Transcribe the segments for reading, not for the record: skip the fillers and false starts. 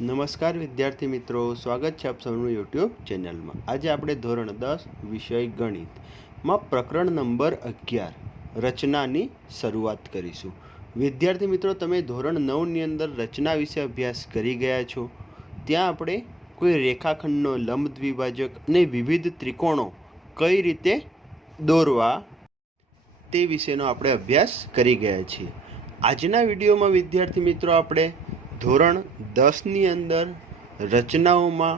નમસ્કાર વિદ્યાર્થી મિત્રો, સ્વાગત છે આપ સૌનું યુટ્યુબ ચેનલમાં। આજે આપણે ધોરણ 10 વિષય ગણિતમાં પ્રકરણ નંબર 11 રચનાની શરૂઆત કરીશું। વિદ્યાર્થી મિત્રો, તમે ધોરણ 9ની અંદર રચના વિશે અભ્યાસ કરી ગયા છો। ત્યાં આપણે કોઈ રેખાખંડનો લંબ દ્વિભાજક અને વિવિધ ત્રિકોણો કઈ રીતે દોરવા તે વિશેનો આપણે અભ્યાસ કરી ગયા છીએ। આજના વિડીયોમાં વિદ્યાર્થી મિત્રો આપણે ધોરણ 10ની અંદર રચનાઓમાં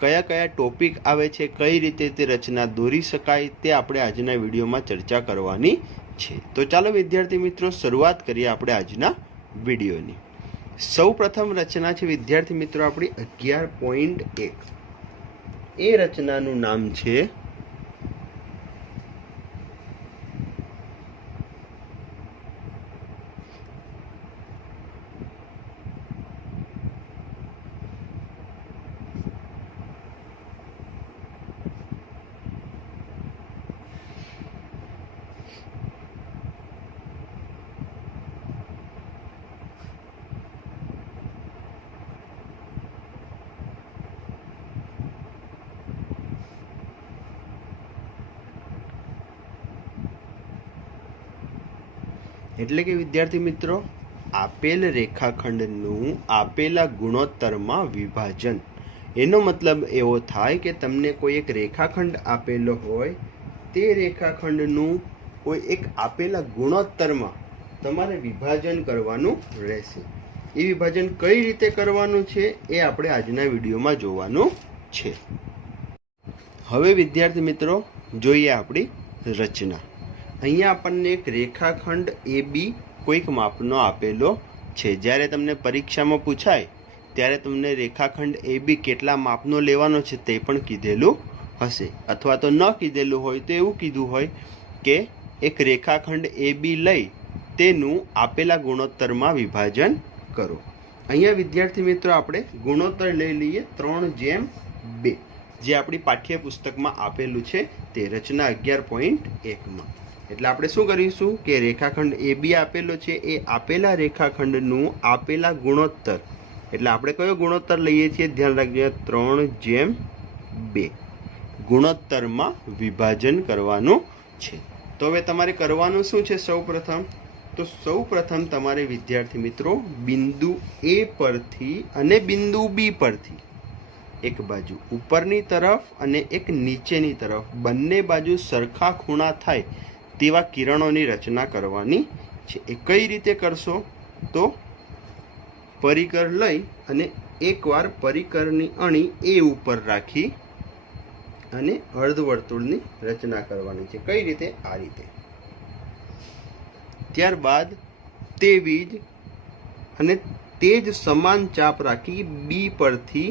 કયા કયા ટોપિક આવે છે, કઈ રીતે તે રચના દોરી શકાય તે આપણે આજના વિડીયોમાં ચર્ચા કરવાની છે। તો ચાલો વિદ્યાર્થી મિત્રો શરૂઆત કરીએ આપણે આજના વિડીયોની। સૌ પ્રથમ રચના છે વિદ્યાર્થી મિત્રો આપણી 11.1। એ રચનાનું નામ છે એટલે કે વિદ્યાર્થી મિત્રો આપેલ રેખાખંડનું આપેલા ગુણોત્તરમાં વિભાજન। એનો મતલબ એવો થાય કે તમને કોઈ એક રેખાખંડ આપેલો હોય, તે રેખાખંડનું કોઈ એક આપેલા ગુણોત્તરમાં તમારે વિભાજન કરવાનું રહેશે। એ વિભાજન કઈ રીતે કરવાનું છે એ આપણે આજના વિડીયોમાં જોવાનું છે। હવે વિદ્યાર્થી મિત્રો જોઈએ આપણી રચના। અહીંયા આપણને એક રેખાખંડ AB કોઈક માપનો આપેલો છે। જ્યારે તમને પરીક્ષામાં પૂછાય ત્યારે તમને રેખાખંડ AB કેટલા માપનો લેવાનો છે તે પણ કીધેલું હશે, અથવા તો ન કીધેલું હોય તો એવું કીધું હોય કે એક રેખાખંડ AB લઈ તેનું આપેલા ગુણોત્તરમાં વિભાજન કરો। અહીંયા વિદ્યાર્થી મિત્રો આપણે ગુણોત્તર લઈ લઈએ 3:2, જે આપણી પાઠ્યપુસ્તકમાં આપેલું છે તે રચના 11.1માં। એટલે આપણે શું કરીશું કે રેખાખંડ AB આપેલો છે, એ આપેલા રેખાખંડનું આપેલા ગુણોત્તર, એટલે આપણે કયો ગુણોત્તર લઈએ છીએ ધ્યાન રાખજો, 3:2 ગુણોત્તરમાં વિભાજન કરવાનું છે। તો હવે તમારે કરવાનું શું છે? સૌ પ્રથમ તમારે વિદ્યાર્થી મિત્રો બિંદુ A પરથી અને બિંદુ B પરથી એક બાજુ ઉપરની તરફ અને એક નીચેની તરફ બંને બાજુ સરખા ખૂણા થાય તેવા કિરણોની રચના કરવાની છે। એ કઈ રીતે કરશો? તો પરિકર લઈ અને એકવાર પરિકરની અણી એ ઉપર રાખી અને અર્ધવર્તુળની રચના કરવાની છે। કઈ રીતે? આ રીતે। ત્યારબાદ તેવી જ અને તે જ સમાન ચાપ રાખી B પરથી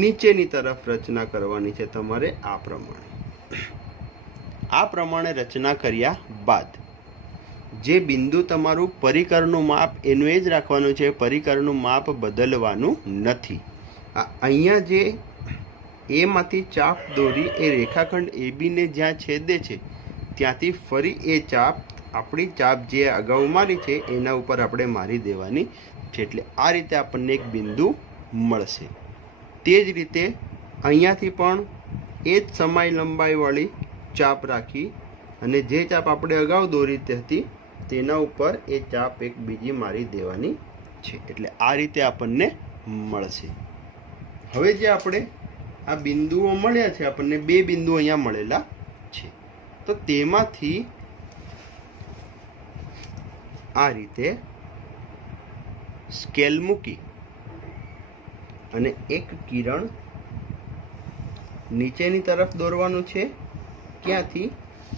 નીચેની તરફ રચના કરવાની છે તમારે આ પ્રમાણે રચના કર્યા બાદ જે બિંદુ તમારું પરિકરનું માપ એનું એ જ રાખવાનું છે, પરિકરનું માપ બદલવાનું નથી। અહીંયા જે A માંથી ચાપ દોરી એ રેખાખંડ AB ને જ્યાં છેદે છે ત્યાંથી ફરી એ ચાપ આપણી ચાપ જે અગાઉ મારી છે એના ઉપર આપણે મારી દેવાની છે। એટલે આ રીતે આપણને એક બિંદુ મળશે। તે જ રીતે અહીંયાથી પણ એ જ સમાય લંબાઈવાળી ચાપ રાખી અને જે ચાપ આપણે અગાઉ દોરી હતી તેના ઉપર એ ચાપ એક બીજી મારી દેવાની છે। એટલે આ રીતે આપણને મળશે। હવે જે આપણે આ બિંદુઓ મળ્યા છે, આપણને બે બિંદુઓ અહીંયા મળેલા છે, તો તેમાંથી આ રીતે સ્કેલ મૂકી અને એક કિરણ નીચેની તરફ દોરવાનું છે, ક્યાંથી?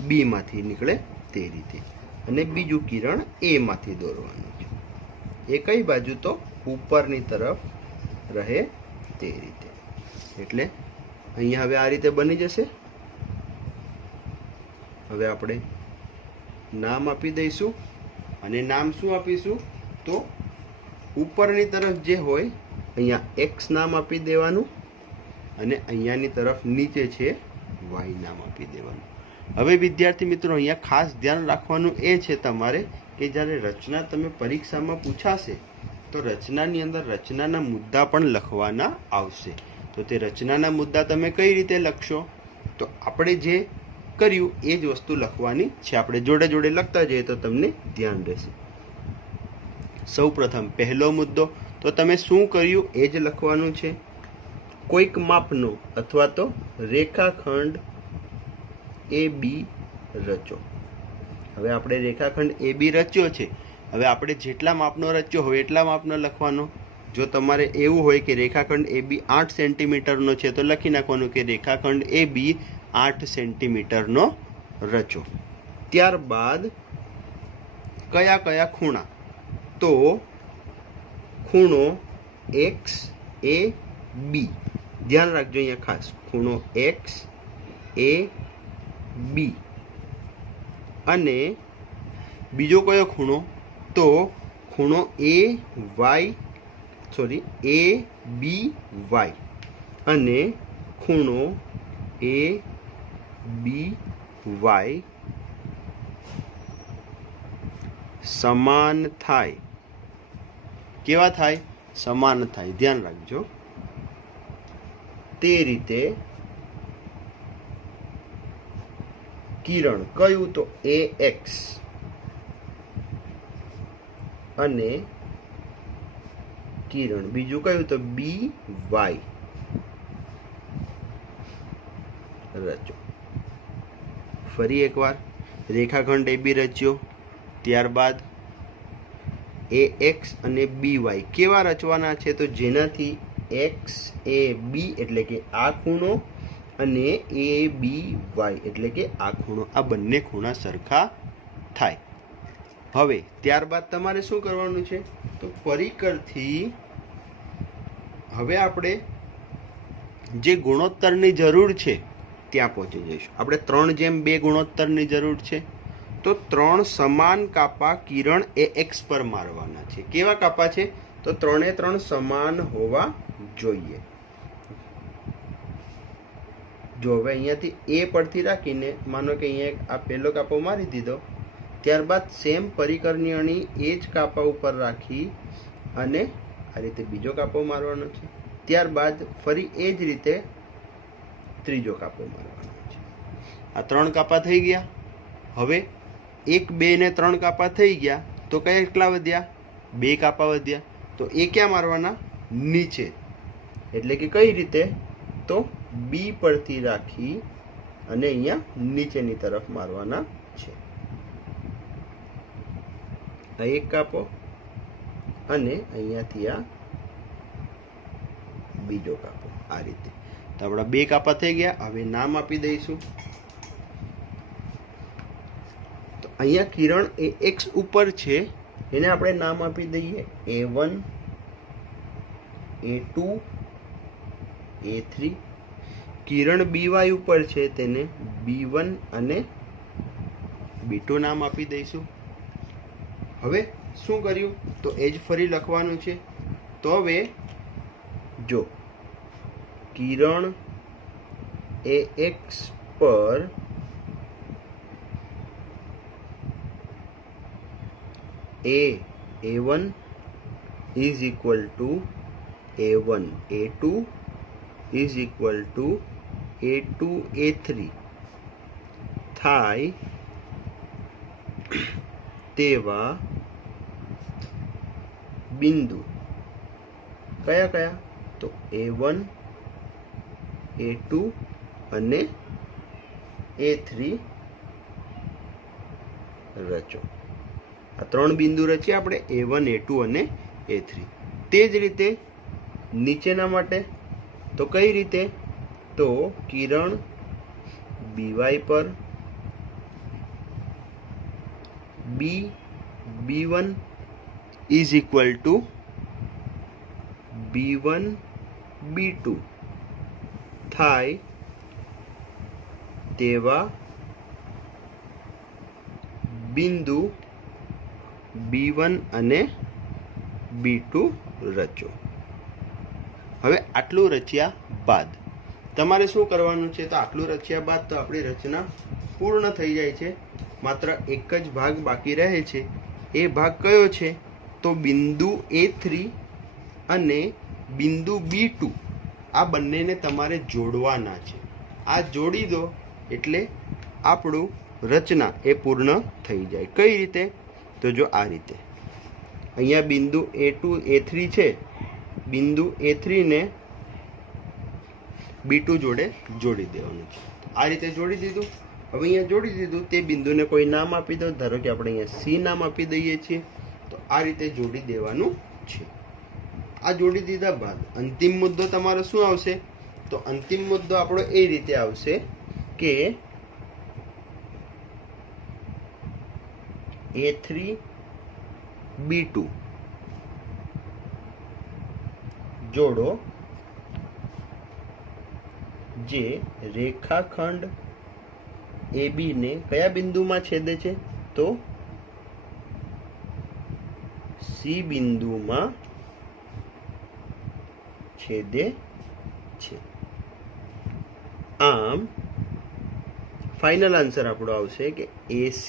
B માંથી નીકળે તે રીતે, અને બીજું કિરણ A માંથી દોરવાનું છે, એ કઈ બાજુ? તો ઉપરની તરફ રહે તે રીતે। એટલે અહીંયા હવે આ રીતે બની જશે। હવે આપણે નામ આપી દઈશું, અને નામ શું આપીશું? તો ઉપરની તરફ જે હોય અહીંયા X નામ આપી દેવાનું, અને અહીંયાની તરફ નીચે છે Y નામ આપી દેવાનું। હવે વિદ્યાર્થી મિત્રો અહીંયા ખાસ ધ્યાન રાખવાનું એ છે તમારે કે જ્યારે રચના તમે પરીક્ષામાં પૂછાશે તો રચનાની અંદર રચનાના મુદ્દા પણ લખવાના આવશે. તો તે રચનાના મુદ્દા તમે કઈ રીતે લખશો? તો આપણે જે કર્યું એ જ વસ્તુ લખવાની છે. આપણે જોડે જોડે લખતા જઈએ તો તમને ધ્યાન રહેશે. સૌ પ્રથમ પહેલો મુદ્દો, તો તમે શું કર્યું એ જ લખવાનું છે. કોઈક માપનો અથવા તો રેખાખંડ AB રચો. હવે આપણે રેખાખંડ AB રચ્યો છે. હવે આપણે જેટલા માપનો રચ્યો હોય એટલા માપનો લખવાનો. જો તમારે એવું હોય કે રેખાખંડ AB 8 સેન્ટીમીટરનો છે તો લખી નાખવાનું કે રેખાખંડ AB 8 સેન્ટીમીટરનો રચો. ત્યારબાદ કયા કયા ખૂણા? તો ખૂણો XAB, ધ્યાન રાખજો અહીંયા ખાસ, ખૂણો XAB. અને બીજો કયો ખૂણો? તો ખૂણો ABY અને ખૂણો ABY સમાન થાય. કેવા થાય? સમાન થાય. ધ્યાન રાખજો. તે રીતે કિરણ કયું? તો AX અને કિરણ બીજું કયું? તો BY રચો. ફરી એકવાર રેખાખંડ AB રચ્યો, ત્યારબાદ AX અને BY કેવા રચવાના છે? તો જેનાથી XAB એટલે કે આ ખૂણો અને ABY એટલે કે આ ખૂણો, આ બંને ખૂણા સરખા થાય. હવે ત્યારબાદ તમારે શું કરવાનું છે? તો પરિકરથી હવે આપણે જે ગુણોત્તરની જરૂર છે ત્યાં પહોંચી જઈશું. આપણે 3:2 ગુણોત્તરની જરૂર છે. તો 3 સમાન કાપા કિરણ AX પર મારવાના છે. કેવા કાપા છે? તો 3 સમાન હોવા જોઈએ. જો હવે અહીંયાથી A પરથી રાખીને માનો કે અહીંયા આ પહેલો કાપો મારી દીધો, ત્યારબાદ સેમ પરિકરની અણી એ જ કાપા ઉપર રાખી અને આ રીતે બીજો કાપો મારવાનો છે. ત્યારબાદ ફરી એ જ રીતે ત્રીજો કાપો મારવાનો છે. આ 3 કાપા થઈ ગયા. હવે 1, 2 ને 3 કાપા થઈ ગયા તો કેટલા વધ્યા? 2 કાપા વધ્યા. તો એ ક્યાં મારવાના? નીચે. એટલે કે કઈ રીતે? તો B પરથી રાખી અને અહીંયા નીચેની તરફ મારવાના છે. આ એક કાપો અને અહીંયાથી આ બીજો કાપો. આ રીતે તો આપણા 2 કાપા થઈ ગયા. હવે નામ આપી દઈશું. તો અહીંયા કિરણ AX ઉપર છે, એને આપણે નામ આપી દઈએ A1, A2, A3. Kiran BY ઉપર છે, તેને B1 અને B2 નામ આપી દઈશું. હવે શું કર્યું? તો એ જ ફરી લખવાનું છે. તો હવે જો કિરણ AX પર A1 is equal to A1 A2 is equal to A2 A3 થાય તેવા બિંદુ કયા કયા? તો A1 A2 અને A3 રચો. આ 3 બિંદુ રચીએ આપણે A1 A2 અને A3. તે જ રીતે નીચેના માટે તો કઈ રીતે? તો કિરણ BY પર B1 is equal to B1 B2 થાય તેવા બિંદુ B1 અને B2 રચો. હવે આટલું રચ્યા બાદ તમારે શું કરવાનું છે? તો આટલું રચ્યા બાદ તો આપણી રચના પૂર્ણ થઈ જાય છે. માત્ર એક જ ભાગ બાકી રહે છે. એ ભાગ કયો છે? તો બિંદુ A3 અને બિંદુ B2 આ બંનેને તમારે જોડવાના છે. આ જોડી દો એટલે આપણું રચના એ પૂર્ણ થઈ જાય. કઈ રીતે? તો જો આ રીતે. અહીંયા બિંદુ A2 A3 છે, બિંદુ A3 ને B2 જોડે જોડી દેવાનું છે. આ રીતે જોડી દીધું. હવે અહીંયા જોડી દીધું, તે બિંદુને કોઈ નામ આપી દો. ધારો કે આપણે અહીંયા C નામ આપી દઈએ છીએ. તો આ રીતે જોડી દેવાનું છે. આ જોડી દીધા બાદ અંતિમ મુદ્દો તમારો શું આવશે? તો અંતિમ મુદ્દો આપણો એ રીતે આવશે કે A3 B2 જોડો જે રેખાખંડ AB ને કયા બિંદુમાં છેદે છે? તો C બિંદુમાં છેદે છે. આમ ફાઇનલ આન્સર આપણો આવશે કે AC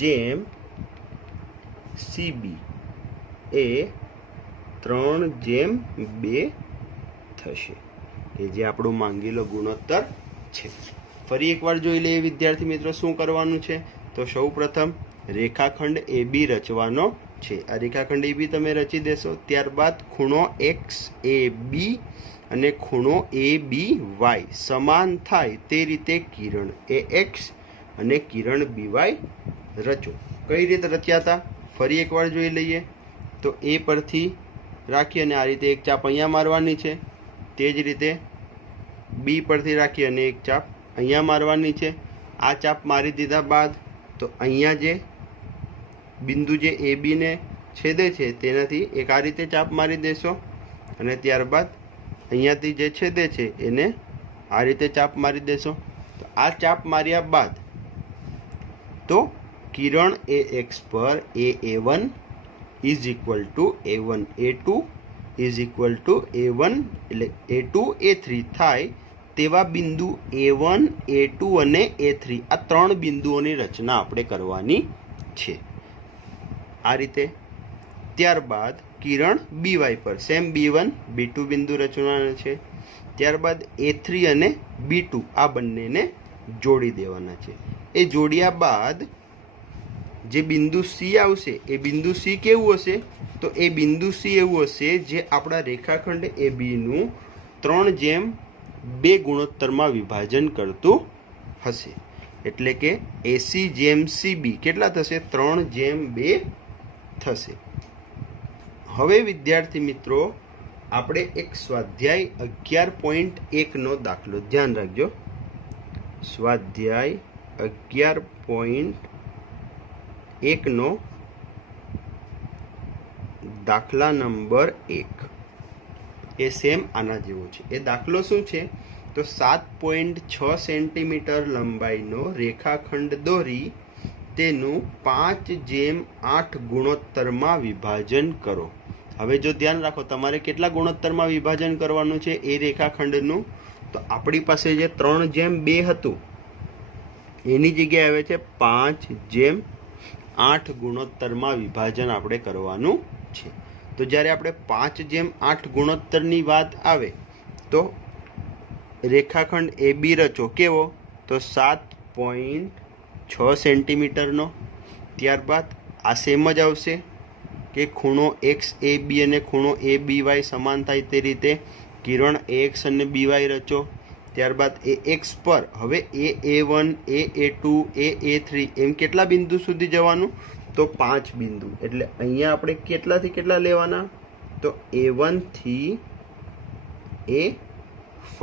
જેમ CB એ 3:2 થશે, કે જે આપણું માંગેલો ગુણોત્તર છે. ફરી એકવાર જોઈ લઈએ વિદ્યાર્થી મિત્રો શું કરવાનું છે. તો સૌ પ્રથમ રેખાખંડ AB રચવાનો છે. આ રેખાખંડ AB તમે રચી દેશો. ત્યારબાદ ખૂણો XAB અને ખૂણો ABY સમાન થાય તે રીતે કિરણ AX અને કિરણ BY રચો. કઈ રીતે રચ્યા હતા ફરી એકવાર જોઈ લઈએ. તો A પરથી રાખી અને આ રીતે એક ચાપ અહીંયા મારવાની છે. તે જ રીતે B પરથી રાખી અને એક ચાપ અહીંયા મારવાની છે. આ ચાપ મારી દીધા બાદ તો અહીંયા જે બિંદુ જે AB ને છેદે છે તેનાથી એક આ રીતે ચાપ મારી દેશો અને ત્યારબાદ અહીંયાથી જે છેદે છે એને આ રીતે ચાપ મારી દેશો. તો આ ચાપ માર્યા બાદ તો કિરણ AX પર A1 is equal to A1 A2 is equal to A1 એટલે A2 A3 થાય તેવા બિંદુ A1 A2 અને A3 આ ત્રણ બિંદુઓની રચના આપણે કરવાની છે. આ રીતે ત્યારબાદ કિરણ BY પર સેમ B1 B2 બિંદુ રચવાના છે. ત્યારબાદ A3 અને B2 આ બંનેને જોડી દેવાના છે. એ જોડ્યા બાદ જે બિંદુ C આવશે એ બિંદુ C કેવું હશે? તો એ બિંદુ C એવું હશે જે આપણા રેખાખંડ AB નું 3:2 ગુણોત્તરમાં વિભાજન કરતું હશે. એટલે કે AC જેમ CB કેટલા થશે? 3:2 થશે. હવે વિદ્યાર્થી મિત્રો આપણે એક સ્વાધ્યાય 11.1 નો દાખલો ધ્યાન રાખજો. સ્વાધ્યાય 11.1 નો દાખલા નંબર 1 એ સેમ આના જેવો છે. એ દાખલો શું છે? તો 7.6 સેન્ટીમીટર લંબાઈનો રેખાખંડ દોરી તેનું 5:8 ગુણોત્તરમાં વિભાજન કરો. હવે જો ધ્યાન રાખો તમારે કેટલા ગુણોત્તરમાં વિભાજન કરવાનું છે એ રેખાખંડનું? તો આપણી પાસે જે 3:2 હતું એની જગ્યાએ આવે છે 5:8 ગુણોત્તરમાં વિભાજન આપણે કરવાનું છે. તો જ્યારે આપણે 5:8 ગુણોત્તરની વાત આવે તો રેખાખંડ AB રચો કેવો? તો 7.6 સેન્ટીમીટરનો. ત્યારબાદ આ સેમ જ આવશે કે ખૂણો XAB અને ખૂણો ABY સમાન થાય તે રીતે કિરણ AX અને BY રચો. ત્યારબાદ AX પર હવે A1 A2 A3 એમ કેટલા બિંદુ સુધી જવાનું? તો 5 બિંદુ. એટલે અહીંયા આપણે કેટલાથી કેટલા લેવાના? તો A1 થી A5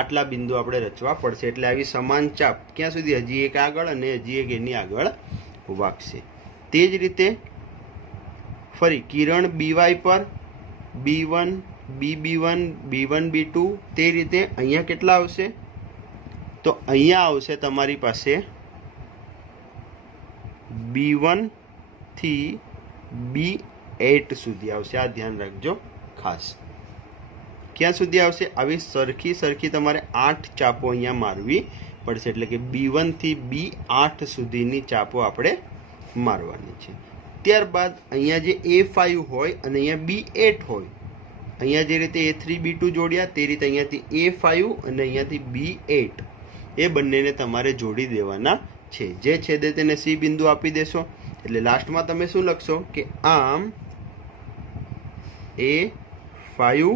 આટલા બિંદુ આપણે રચવા પડશે. એટલે આવી સમાન ચાપ ક્યાં સુધી? હજી એક આગળ અને હજી એક એની આગળ વાગશે. તે જ રીતે ફરી કિરણ BY પર B1 BB1 B1 B2 તે રીતે અહીંયા કેટલા આવશે? તો અહીંયા આવશે તમારી પાસે B1 થી B8 સુધી આવશે. આ ધ્યાન રાખજો ખાસ. ક્યાં સુધી આવશે? આવી સરખી તમારે 8 ચાપો અહીંયા મારવી પડશે. એટલે કે B1 થી B8 સુધીની ચાપો આપણે મારવાની છે. ત્યારબાદ અહીંયા જે A5 હોય અને અહીંયા B8 હોય, અહીંયા જે રીતે A3 B2 જોડ્યા તે રીતે અહીંયાથી A5 અને અહીંયાથી B8 એ બંનેને તમારે જોડી દેવાના છે. જે છેદે તેને C બિંદુ આપી દેશો. એટલે લાસ્ટમાં તમે શું લખશો કે આમ A5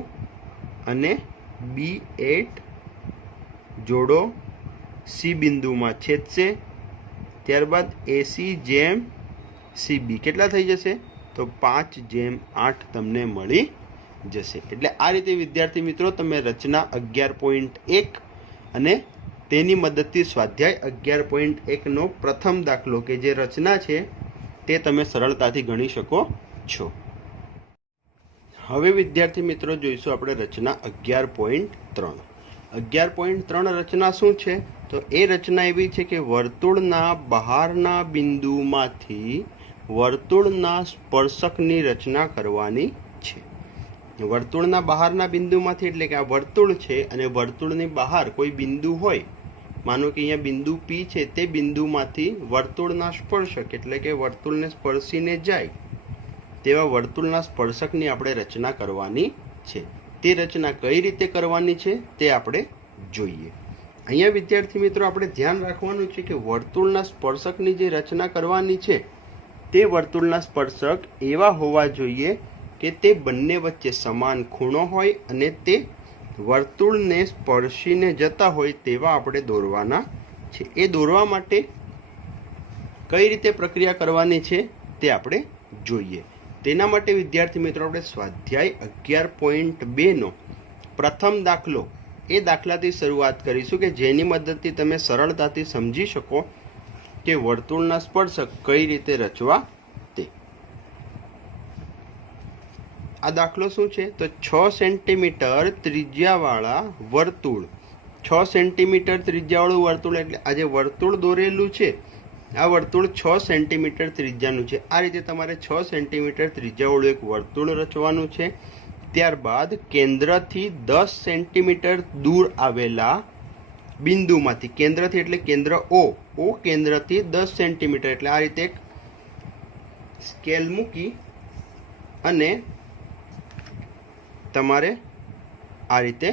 અને B8 જોડો C બિંદુમાં છેદશે. ત્યારબાદ AC જેમ CB કેટલા થઈ જશે? તો 5/8 તમને મળી જશે. એટલે આ રીતે વિદ્યાર્થી મિત્રો તમે રચના 11.1 અને તેની મદદથી સ્વાધ્યાય 11.1 નો પ્રથમ દાખલો કે જે રચના છે તે તમે સરળતાથી ગણી શકો છો. હવે વિદ્યાર્થી મિત્રો જોઈશું આપણે રચના 11.3. 11.3 રચના શું છે? તો એ રચના એવી છે કે વર્તુળના બહારના બિંદુમાંથી વર્તુળના સ્પર્શકની રચના કરવાની છે. વર્તુળના બહારના બિંદુમાંથી એટલે કે આ વર્તુળ છે અને વર્તુળની બહાર કોઈ બિંદુ હોય, માનો કે અહીંયા બિંદુ P છે, તે બિંદુમાંથી વર્તુળના સ્પર્શક એટલે કે વર્તુળને સ્પર્શીને જાય તેવા વર્તુળના સ્પર્શકની આપણે રચના કરવાની છે. તે રચના કઈ રીતે કરવાની છે તે આપણે જોઈએ. અહીંયા વિદ્યાર્થી મિત્રો આપણે ધ્યાન રાખવાનું છે કે વર્તુળના સ્પર્શકની જે રચના કરવાની છે તે વર્તુળના સ્પર્શક એવા હોવા જોઈએ કે તે બંને વચ્ચે સમાન ખૂણો હોય અને તે વર્તુળને સ્પર્શીને જતા હોય તેવા આપણે દોરવાના છે. એ દોરવા માટે કઈ રીતે પ્રક્રિયા કરવાની છે તે આપણે જોઈએ. તેના માટે વિદ્યાર્થી મિત્રો આપણે સ્વાધ્યાય 11.2 નો પ્રથમ દાખલો એ દાખલાથી શરૂઆત કરીશું કે જેની મદદથી તમે સરળતાથી સમજી શકો કે વર્તુળના સ્પર્શક કઈ રીતે રચવા તે. આ દાખલો શું છે? તો 6 સેન્ટીમીટર ત્રિજ્યાવાળા વર્તુળ, 6 સેન્ટીમીટર ત્રિજ્યાવાળું વર્તુળ એટલે આ જે વર્તુળ દોરેલું છે આ વર્તુળ 6 સેન્ટીમીટર ત્રિજ્યાનું છે. આ રીતે તમારે 6 સેન્ટીમીટર ત્રિજ્યાવાળું એક વર્તુળ રચવાનું છે. ત્યારબાદ કેન્દ્રથી 10 સેન્ટીમીટર દૂર આવેલા બિંદુમાંથી, કેન્દ્રથી એટલે કેન્દ્ર O કેન્દ્રથી 10 સેન્ટીમીટર એટલે આ રીતે એક સ્કેલ મૂકી અને તમારે આ રીતે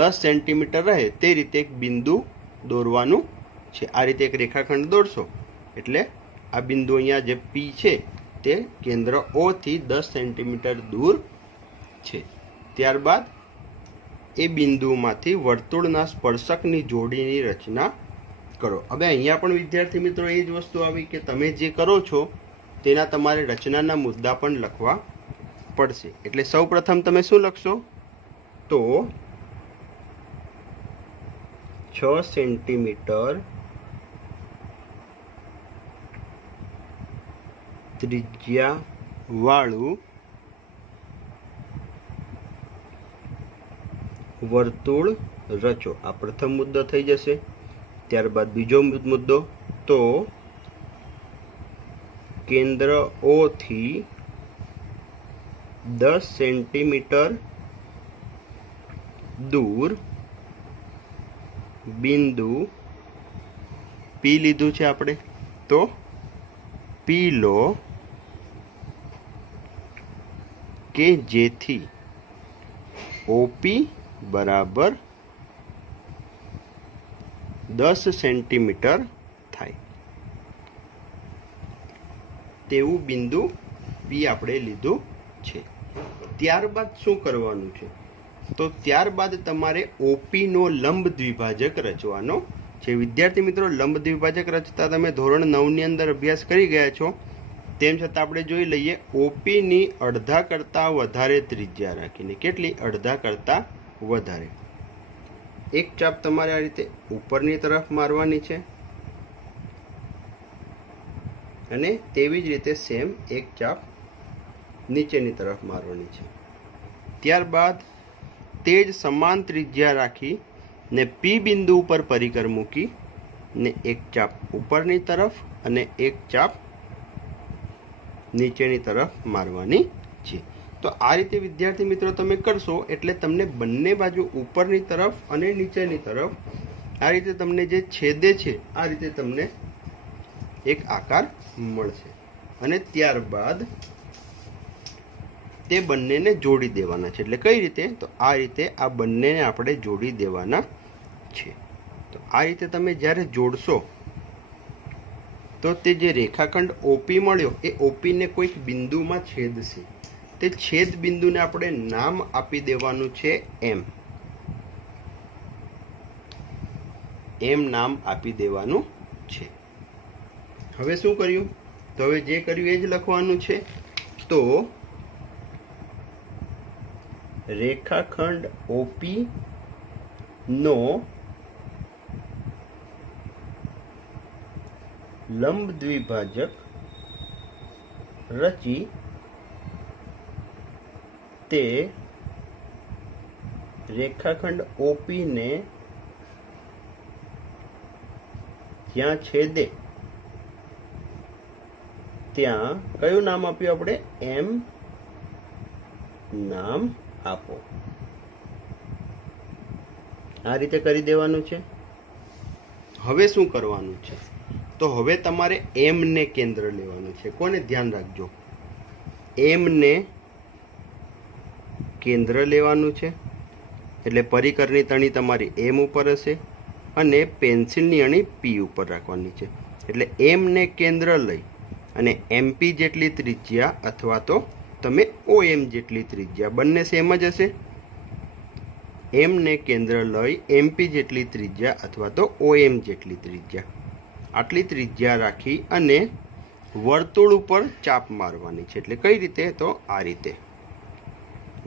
10 સેન્ટીમીટર રહે તે રીતે એક બિંદુ દોરવાનું છે. આ રીતે એક રેખાખંડ દોરશો એટલે આ બિંદુ અહીંયા જે P છે તે કેન્દ્ર O થી 10 સેન્ટીમીટર દૂર છે. ત્યારબાદ એ બિંદુમાંથી વર્તુળના સ્પર્શકની જોડીની રચના કરો. હવે અહીંયા પણ વિદ્યાર્થી મિત્રો એ જ વસ્તુ આવી કે તમે જે કરો છો તેના તમારે રચનાના મુદ્દા પણ લખવા પડશે. એટલે સૌ પ્રથમ તમે શું લખશો? તો 6 સેન્ટીમીટર ત્રિજ્યાવાળું વર્તુળ રચો. આ પ્રથમ મુદ્દો થઈ જશે. ત્યારબાદ બીજો મુદ્દો, તો કેન્દ્ર O થી 10 સેન્ટીમીટર દૂર બિંદુ P લીધું છે આપણે, તો P લો કે જેથી OP બરાબર 10 સેન્ટીમીટર થાય તેવું બિંદુ P આપણે લીધું છે. ત્યારબાદ શું કરવાનું છે? તો ત્યારબાદ તમારે OP નો લંબ દ્વિભાજક રચવાનો છે. વિદ્યાર્થી મિત્રો લંબ દ્વિભાજક રચતા તમે ધોરણ 9 ની અંદર અભ્યાસ કરી ગયા છો. તેમ છતાં આપણે જોઈ લઈએ OP ની અડધા કરતાં વધારે ત્રિજ્યા રાખીને. કેટલી? અડધા કરતાં વધારે. એક ચાપ તમારે આ રીતે ઉપરની તરફ મારવાની છે અને તેવી જ રીતે સેમ એક ચાપ નીચેની તરફ મારવાની છે. ત્યારબાદ તે જ સમાન ત્રિજ્યા રાખી ને P બિંદુ ઉપર પરિકર મૂકી ને એક ચાપ ઉપરની તરફ અને એક ચાપ નીચેની તરફ મારવાની છે. તો આ રીતે વિદ્યાર્થી મિત્રો તમે કરશો એટલે તમને બંને બાજુ ઉપરની તરફ અને નીચેની તરફ આ રીતે તમને જે છેદે છે આ રીતે તમને એક આકાર મળશે. અને ત્યારબાદ તે બંનેને જોડી દેવાના છે. એટલે કઈ રીતે? તો આ રીતે આ બંનેને આપણે જોડી દેવાના છે. તો આ રીતે તમે જ્યારે જોડશો તો તે જે રેખાખંડ ઓપી મળ્યો એ ઓપીને કોઈક બિંદુમાં છેદશે. તે છેદ બિંદુને આપણે નામ આપી દેવાનું છે એમ. એમ નામ આપી દેવાનું છે. હવે શું કર્યું? તો હવે જે કર્યું એ જ લખવાનું છે. તો રેખાખંડ ઓપી નો લંબ દ્વિભાજક રચી તે રેખાખંડ ઓપી ને જ્યાં છેદે ત્યાં કયું નામ આપ્યું આપણે? એમ નામ આપો. આ રીતે કરી દેવાનું છે. હવે શું કરવાનું છે? તો હવે તમારે એમ ને કેન્દ્ર લેવાનું છે. કોને? ધ્યાન રાખજો, એમ ને કેન્દ્ર લેવાનું છે. એટલે પરિકરની તણી તમારી એમ ઉપર હશે અને પેન્સિલની અણી પી ઉપર રાખવાની છે. એટલે એમ ને કેન્દ્ર લઈ અને એમપી જેટલી ત્રિજ્યા અથવા તો તમે ઓએમ જેટલી ત્રિજ્યા, બંને સેમ જ હશે. એમ ને કેન્દ્ર લઈ એમપી જેટલી ત્રિજ્યા અથવા તો ઓએમ જેટલી ત્રિજ્યા, આટલી ત્રિજ્યા રાખી અને વર્તુળ ઉપર ચાપ મારવાની છે. એટલે કઈ રીતે? તો આ રીતે.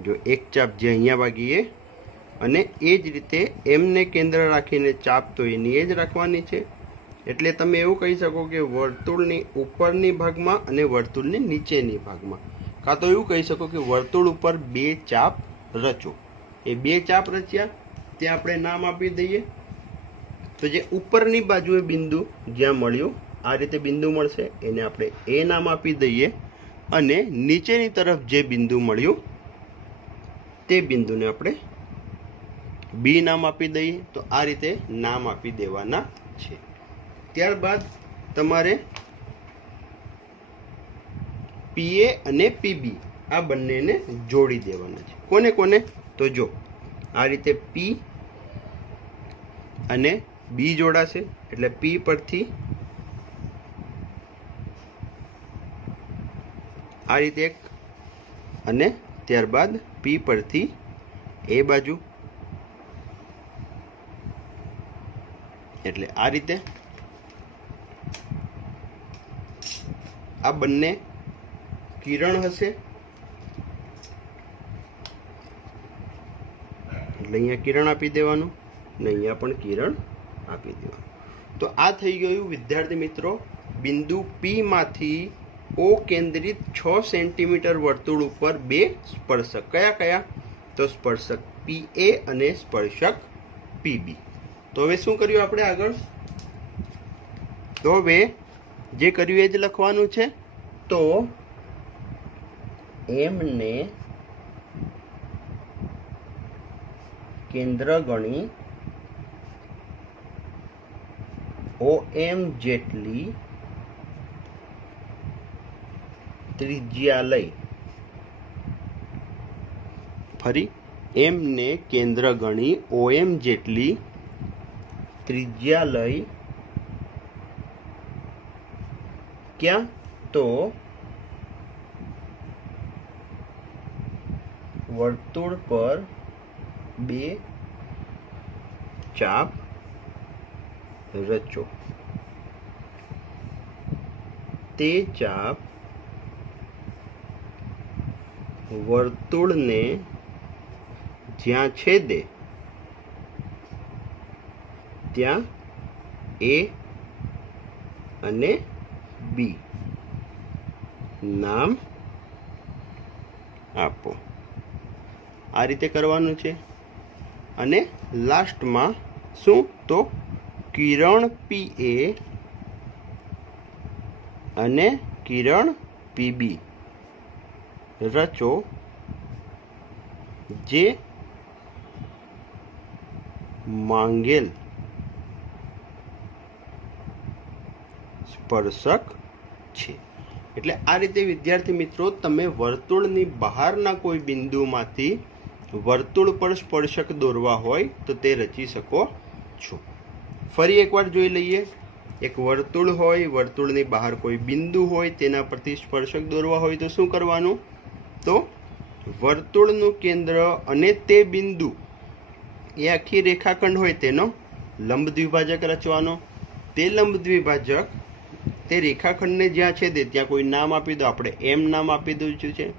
જો એક ચાપ જે અહીંયા વાગીએ અને એ જ રીતે એમને કેન્દ્ર રાખીને ચાપ તો એની એ જ રાખવાની છે. એટલે તમે એવું કહી શકો કે વર્તુળની ઉપરની ભાગમાં અને વર્તુળની નીચેની ભાગમાં, કાં તો એવું કહી શકો કે વર્તુળ ઉપર બે ચાપ રચો. એ બે ચાપ રચ્યા ત્યાં આપણે નામ આપી દઈએ. તો જે ઉપરની બાજુએ બિંદુ જ્યાં મળ્યું, આ રીતે બિંદુ મળશે, એને આપણે એ નામ આપી દઈએ. અને નીચેની તરફ જે બિંદુ મળ્યું તે બિંદુને આપણે બી નામ આપી દઈએ. તો આ રીતે નામ આપી દેવાના છે. ત્યારબાદ તમારે પીએ અને પીબી આ બંનેને જોડી દેવાના છે. કોને કોને? તો જો આ રીતે પી અને બી જોડાશે. એટલે પી પરથી આ રીતે એક અને ત્યારબાદ પી પરથી એ બાજુ. એટલે આ રીતે આ બંને કિરણ હશે. એટલે અહીંયા કિરણ આપી દેવાનું ને અહીંયા પણ કિરણ આપી દેવાનું. તો આ થઈ ગયું વિદ્યાર્થી મિત્રો બિંદુ પી માંથી ઓ કેન્દ્રિત 6 સેન્ટીમીટર વર્તુળ ઉપર બે સ્પર્શક. કયા કયા? તો સ્પર્શક પીએ અને સ્પર્શક પીબી. તો હવે શું કર્યું આપણે આગળ? તો હવે જે કર્યું એ જ લખવાનું છે. તો એમને કેન્દ્ર ગણી ઓએમ જેટલી ત્રિજ્યા લઈ. ફરી એમને કેન્દ્ર ગણી ઓએમ જેટલી ત્રિજ્યા લઈ ક્યાં? તો વર્તુળ પર બે ચાપ રચો. તે ચાપ વર્તુળને જ્યાં છેદે ત્યાં એ અને બી નામ આપો. આ રીતે કરવાનું છે. અને લાસ્ટમાં શું? તો કિરણ પીએ અને કિરણ પીબી રચો જે માંગેલ સ્પર્શક છે. એટલે આ રીતે વિદ્યાર્થી મિત્રો તમે વર્તુળની બહારના કોઈ બિંદુમાંથી વર્તુળ પર સ્પર્શક દોરવા હોય તો તે રચી શકો છો. ફરી એકવાર જોઈ લઈએ. એક વર્તુળ હોય, વર્તુળની બહાર કોઈ બિંદુ હોય, તેના પરથી સ્પર્શક દોરવા હોય તો શું કરવાનું? તો વર્તુળનું કેન્દ્ર અને તે બિંદુ એ આખી રેખાખંડ હોય તેનો લંબ દ્વિભાજક રચવાનો. તે લંબ દ્વિભાજક તે રેખાખંડને જ્યાં છેદે ત્યાં કોઈ નામ આપી દો. આપણે એમ નામ આપી દઉં છે.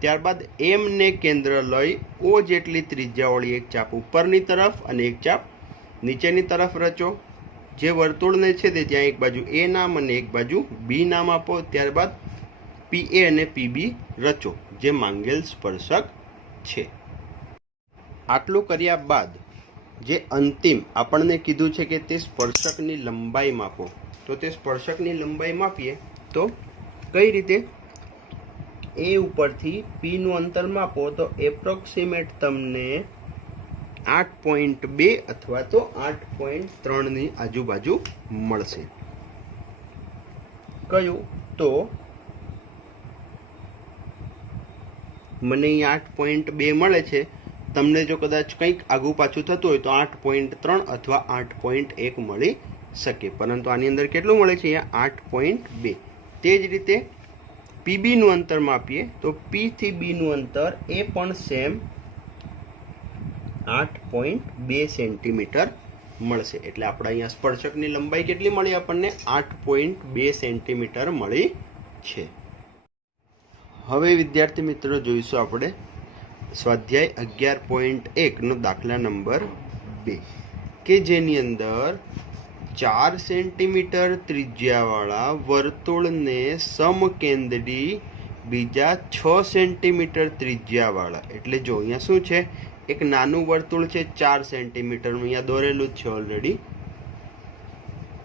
ત્યારબાદ એમ ને કેન્દ્ર લઈ ઓ જેટલી ત્રિજ્યાવાળી એક ચાપ ઉપરની તરફ અને એક ચાપ નીચેની તરફ રચો. જે વર્તુળને છેદે ત્યાં એક બાજુ એ નામ અને એક બાજુ બી નામ આપો. ત્યારબાદ પીએ અને પીબી રચો જે માંગેલ સ્પર્શક છે. આટલું કર્યા બાદ જે અંતિમ આપણને કીધું છે કે તે સ્પર્શકની લંબાઈ માપો, તો તે સ્પર્શકની લંબાઈ માપીએ તો કઈ રીતે? એ ઉપરથી પી નું અંતર માપો તો એપ્રોક્સિમેટ તમને 8.2 અથવા તો 8.3 ની આજુબાજુ મળશે. કયું? તો મને અહીંયા 8.2 મળે છે. તમને જો કદાચ કંઈક આગું પાછું થતું હોય તો 8.3 અથવા 8.1 મળી શકે, પરંતુ આની અંદર કેટલું મળે છે? અહીંયા 8.2. તે જ રીતે પીબી નું અંતર માપીએ તો પી થી બી નું અંતર એ પણ સેમ 8.2 સેન્ટીમીટર મળશે. એટલે આપણે અહીંયા સ્પર્શકની લંબાઈ કેટલી મળી? આપણને 8.2 સેન્ટીમીટર મળી છે. હવે વિદ્યાર્થી મિત્રો જોઈશું આપણે સ્વાધ્યાય 11.1 નો દાખલા નંબર 2 કે જેની અંદર 4 સેન્ટીમીટર ત્રિજ્યાવાળા વર્તુળને સમકેન્દ્રી બીજા 6 સેન્ટીમીટર ત્રિજ્યાવાળા, એટલે જો અહીંયા શું છે, એક નાનું વર્તુળ છે 4 સેન્ટીમીટરનું, અહીંયા દોરેલું જ છે ઓલરેડી.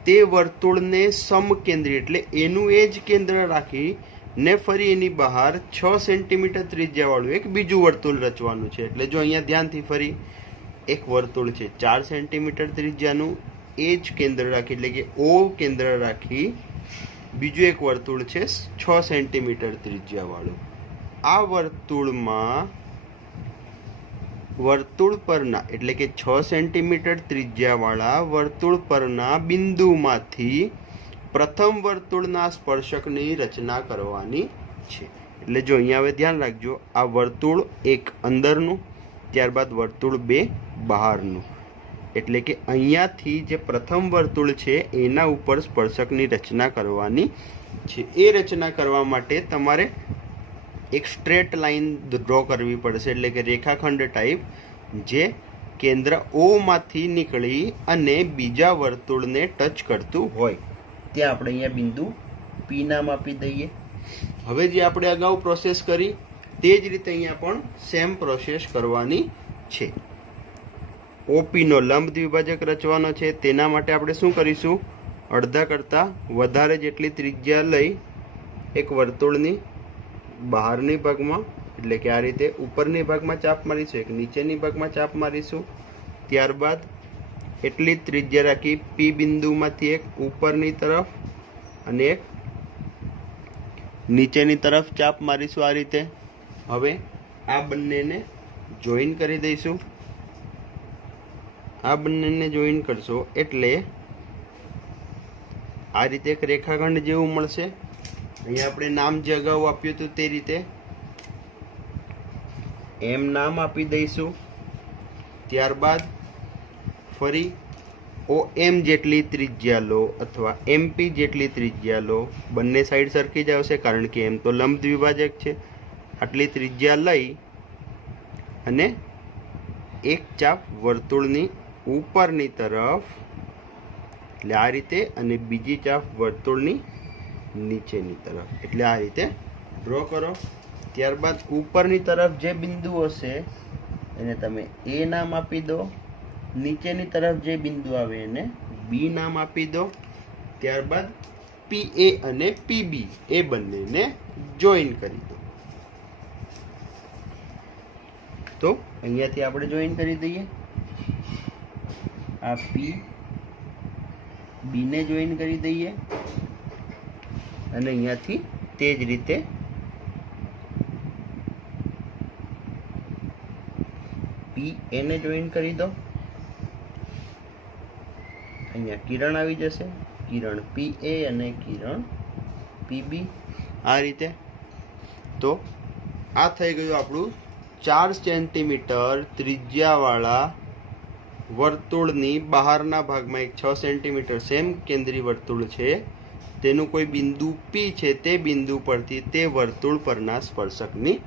તે વર્તુળને સમકેન્દ્રી એટલે એનું એ જ કેન્દ્ર રાખી ને ફરી એની બહાર 6 સેન્ટીમીટર ત્રિજ્યાવાળું એક બીજું વર્તુળ રચવાનું છે. એટલે જો અહીંયા ધ્યાનથી ફરી એક વર્તુળ છે 4 સેન્ટીમીટર ત્રિજ્યાનું, એ જ કેન્દ્ર રાખી એટલે કે ઓ કેન્દ્ર રાખી બીજું એક વર્તુળ છે 6 સેન્ટીમીટર ત્રિજ્યાવાળું. આ વર્તુળમાં વર્તુળ પરના એટલે કે 6 સેન્ટીમીટર ત્રિજ્યાવાળા વર્તુળ પરના બિંદુમાંથી પ્રથમ વર્તુળના સ્પર્શકની રચના કરવાની છે. એટલે જો અહીંયા હવે ધ્યાન રાખજો, આ વર્તુળ એક અંદરનું, ત્યારબાદ વર્તુળ 2 બહારનું. એટલે કે અહીંયાથી જે પ્રથમ વર્તુળ છે એના ઉપર સ્પર્શકની રચના કરવાની છે. એ રચના કરવા માટે તમારે એક સ્ટ્રેટ લાઇન ડ્રો કરવી પડશે, એટલે કે રેખાખંડ ટાઈપ, જે કેન્દ્ર ઓ માંથી નીકળી અને બીજા વર્તુળને ટચ કરતું હોય. ત્યાં આપણે અહીંયા બિંદુ પી નામ આપી દઈએ. હવે જે આપણે અગાઉ પ્રોસેસ કરી તે જ રીતે અહીંયા પણ સેમ પ્રોસેસ કરવાની છે. ઓપી નો લંબ દ્વિભાજક રચવાનો છે. તેના માટે આપણે શું કરીશું? અડધા કરતાં વધારે જેટલી ત્રિજ્યા લઈ એક વર્તુળની બહારની ભાગમાં એટલે કે આ રીતે ઉપરની ભાગમાં ચાપ મારીશું, એક નીચેની ભાગમાં ચાપ મારીશું. ત્યારબાદ એટલી જ ત્રિજ્યા રાખી પી બિંદુમાંથી એક ઉપરની તરફ અને એક નીચેની તરફ ચાપ મારીશું આ રીતે. હવે આ બંનેને જોઈન કરી દઈશું. આ બંનેને જોઈન કરશો એટલે આ રીતે એક રેખાખંડ જેવું મળશે. અહીંયા આપણે નામ જે અગાઉ આપ્યું હતું તે રીતે એમ નામ આપી દઈશું. ત્યારબાદ ફરી ઓ એમ જેટલી ત્રિજ્યા લો અથવા એમપી જેટલી ત્રિજ્યા લો. બંને સાઈડ સરખી જ આવશે કારણ કે એમ તો લંબ દ્વિભાજક છે. આટલી ત્રિજ્યા લઈ અને એક ચાપ વર્તુળની ઉપરની તરફ એટલે આ રીતે અને બીજી ચાપ વર્તુળની નીચેની તરફ એટલે આ રીતે ડ્રો કરો. ત્યારબાદ ઉપરની તરફ જે બિંદુ હશે એને તમે એ નામ આપી દો. નીચેની તરફ જે બિંદુ આવે એને બી નામ આપી દો. ત્યારબાદ પી એ અને પીબી એ બંનેને જોઈન કરી દો. તો અહીંયાથી આપણે જોઈન કરી દઈએ. આ પી બી ને જોઈન કરી દઈએ અને અહીંયાથી તે જ રીતે પી એને જોઈન કરી દો. અહીંયા કિરણ આવી જશે, કિરણ પી એ અને કિરણ પીબી, આ રીતે. તો આ થઈ ગયું આપણું 4 સેન્ટીમીટર ત્રિજ્યાવાળા વર્તુળની બહારના ભાગમાં એક 6 સેન્ટીમીટર સેમ કેન્દ્રીય વર્તુળ છે, તેનું કોઈ બિંદુ પી છે, તે બિંદુ પરથી તે વર્તુળ પરના સ્પર્શકની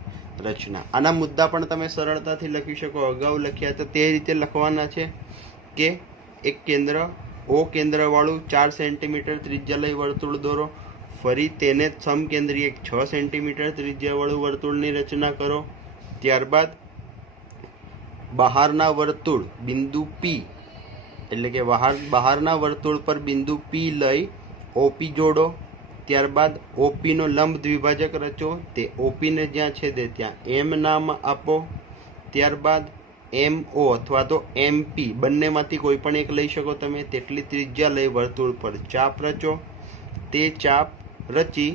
રચના. આના મુદ્દા પણ તમે સરળતાથી લખી શકો. અગાઉ લખ્યા તો તે રીતે લખવાના છે કે એક કેન્દ્ર ઓ કેન્દ્રવાળું 4 સેન્ટીમીટર ત્રિજ્યા લઈ વર્તુળ દોરો. ફરી તેને સમકેન્દ્રીય એક 6 સેન્ટીમીટર ત્રિજ્યાવાળું વર્તુળની રચના કરો. ત્યારબાદ બહારના વર્તુળ બિંદુ પી, એટલે કે બહારના વર્તુળ પર બિંદુ પી લઈ ઓપી જોડો. ત્યારબાદ ઓપીનો લંબ દ્વિભાજક રચો. તે ઓપીને જ્યાં છેદે ત્યાં એમ નામ આપો. ત્યારબાદ MO અથવા તો MP બંનેમાંથી કોઈ પણ એક લઈ શકો તમે. તેટલી ત્રિજ્યા લઈ વર્તુળ પર ચાપ રચો. તે ચાપ રચી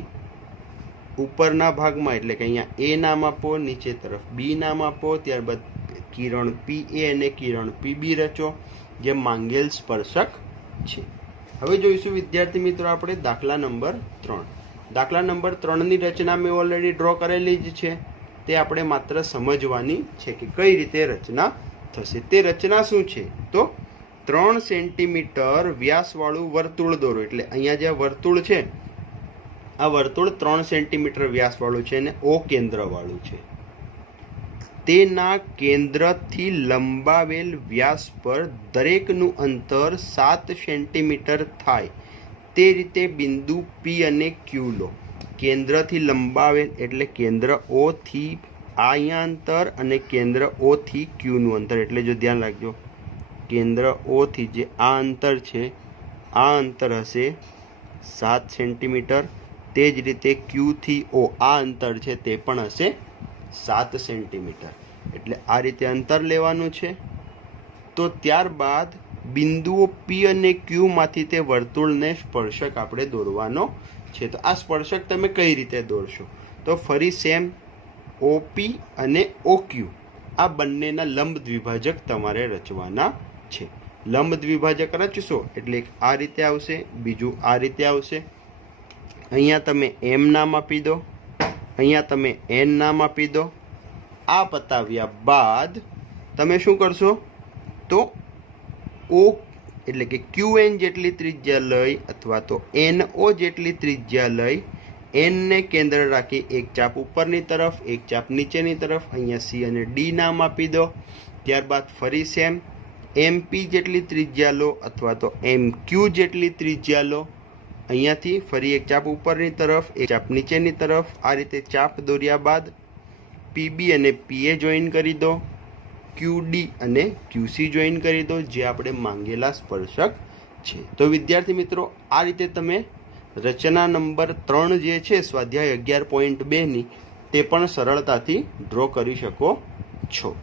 ઉપરના ભાગમાં, એટલે કે અહીંયા એ નામ આપો, નીચે તરફ બી નામ આપો. ત્યારબાદ કિરણ પી એ અને કિરણ પીબી રચો, જે માંગેલ સ્પર્શક છે. હવે જોઈશું વિદ્યાર્થી મિત્રો આપણે દાખલા નંબર 3. દાખલા નંબર 3ની રચના મેં ઓલરેડી ડ્રો કરેલી જ છે. તે આપણે માત્ર સમજવાની છે કે કઈ રીતે રચના થશે. તે રચના શું છે? તો 3 સેન્ટીમીટર વ્યાસવાળું વર્તુળ દોરો. એટલે અહીંયા જે વર્તુળ છે, આ વર્તુળ 3 સેન્ટીમીટર વ્યાસવાળું છે અને ઓ કેન્દ્રવાળું છે. તેના કેન્દ્રથી લંબાવેલ વ્યાસ પર દરેકનું અંતર 7 સેન્ટીમીટર થાય તે રીતે બિંદુ પી અને ક્યુ લો. કેન્દ્રથી લંબાવેલ એટલે કેન્દ્ર ઓ થી અહીંયા અંતર અને કેન્દ્ર ઓ થી ક્યુનું અંતર. એટલે જો ધ્યાન રાખજો, કેન્દ્ર ઓ થી જે આ અંતર છે, આ અંતર હશે 7 સેન્ટીમીટર. તે જ રીતે ક્યુ થી ઓ આ અંતર છે, તે પણ હશે 7 સેન્ટીમીટર. એટલે આ રીતે અંતર લેવાનું છે. તો ત્યારબાદ બિંદુઓ પી અને ક્યુ માંથી તે વર્તુળને સ્પર્શક આપણે દોરવાનો છે. તો આ સ્પર્શક તમે કઈ રીતે દોરશો? તો ફરી સેમ ઓપી અને ઓક્યુ આ બંનેના લંબ દ્વિભાજક તમારે રચવાના છે. લંબ દ્વિભાજક રચશો એટલે આ રીતે આવશે, બીજું આ રીતે આવશે. અહીંયા તમે એમ નામ આપી દો, અહીંયા તમે એન નામ આપી દો. આ પતાવ્યા બાદ તમે શું કરશો? તો ઓ એટલે કે QN જેટલી ત્રિજ્યા લઈ અથવા તો NO જેટલી ત્રિજ્યા લઈ એનને કેન્દ્ર રાખી એક ચાપ ઉપરની તરફ, એક ચાપ નીચેની તરફ, અહીંયા C અને D નામ આપી દો. ત્યારબાદ ફરી સેમ MP જેટલી ત્રિજ્યા લો અથવા તો MQ જેટલી ત્રિજ્યા લો. અહીંયાથી ફરી એક ચાપ ઉપરની તરફ, એક ચાપ નીચેની તરફ. આ રીતે ચાપ દોર્યા બાદ PB અને PA જોઈન કરી દો, QD અને QC જોઈન કરી દો, જે આપણે માંગેલા સ્પર્શક છે. તો વિદ્યાર્થી મિત્રો, આ રીતે તમે રચના નંબર 3 જે છે સ્વાધ્યાય 11.2ની તે પણ સરળતાથી ડ્રો કરી શકો છો.